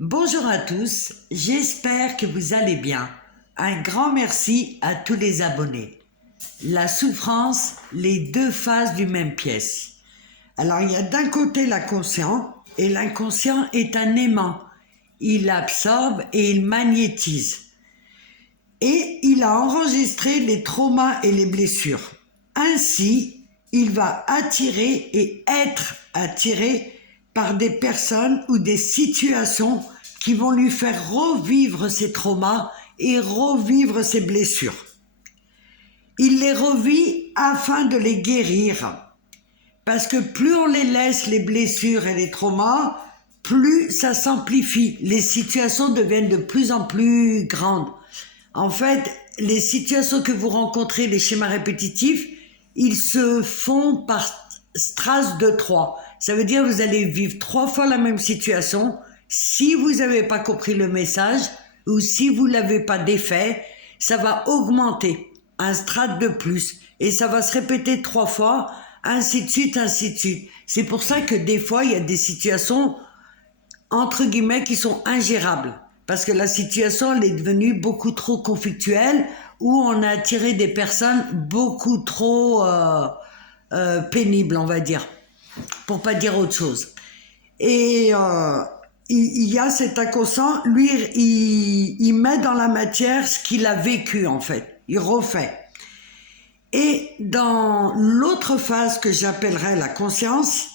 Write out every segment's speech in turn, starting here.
Bonjour à tous, j'espère que vous allez bien. Un grand merci à tous les abonnés. La souffrance, les deux faces d'une même pièce. Alors il y a d'un côté l'inconscient, et l'inconscient est un aimant. Il absorbe et il magnétise. Et il a enregistré les traumas et les blessures. Ainsi, il va attirer et être attiré par des personnes ou des situations qui vont lui faire revivre ses traumas et revivre ses blessures. Il les revit afin de les guérir. Parce que plus on les laisse, les blessures et les traumas, plus ça s'amplifie. Les situations deviennent de plus en plus grandes. En fait, les situations que vous rencontrez, les schémas répétitifs, ils se font par strass de 3. Ça veut dire que vous allez vivre 3 fois la même situation. Si vous n'avez pas compris le message ou si vous ne l'avez pas défait, ça va augmenter un strat de plus et ça va se répéter 3 fois, ainsi de suite, ainsi de suite. C'est pour ça que des fois, il y a des situations, entre guillemets, qui sont ingérables. Parce que la situation, elle est devenue beaucoup trop conflictuelle, où on a attiré des personnes beaucoup trop pénibles, on va dire, pour pas dire autre chose. Et il y a cet inconscient, lui, il met dans la matière ce qu'il a vécu, en fait. Il refait. Et dans l'autre phase que j'appellerais la conscience,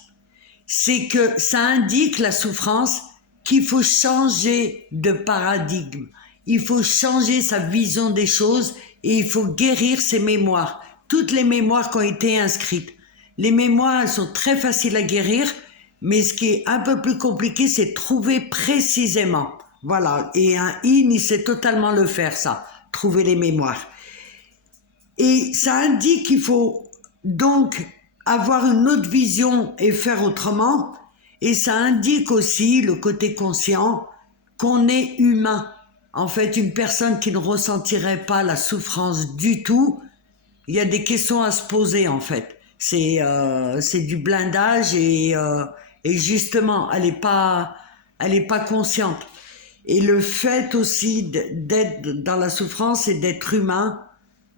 c'est que ça indique la souffrance qu'il faut changer de paradigme. Il faut changer sa vision des choses et il faut guérir ses mémoires. Toutes les mémoires qui ont été inscrites. Les mémoires, elles sont très faciles à guérir, mais ce qui est un peu plus compliqué, c'est de trouver précisément. Voilà. Et un IN, il sait totalement le faire, ça. Trouver les mémoires. Et ça indique qu'il faut donc avoir une autre vision et faire autrement. Et ça indique aussi, le côté conscient, qu'on est humain. En fait, une personne qui ne ressentirait pas la souffrance du tout, il y a des questions à se poser, en fait. C'est du blindage et justement, elle n'est pas consciente. Et le fait aussi d'être dans la souffrance et d'être humain,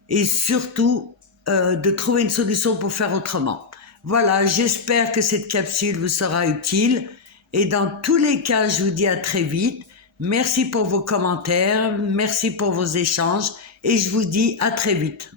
et surtout de trouver une solution pour faire autrement. Voilà, j'espère que cette capsule vous sera utile et dans tous les cas, je vous dis à très vite. Merci pour vos commentaires, merci pour vos échanges et je vous dis à très vite.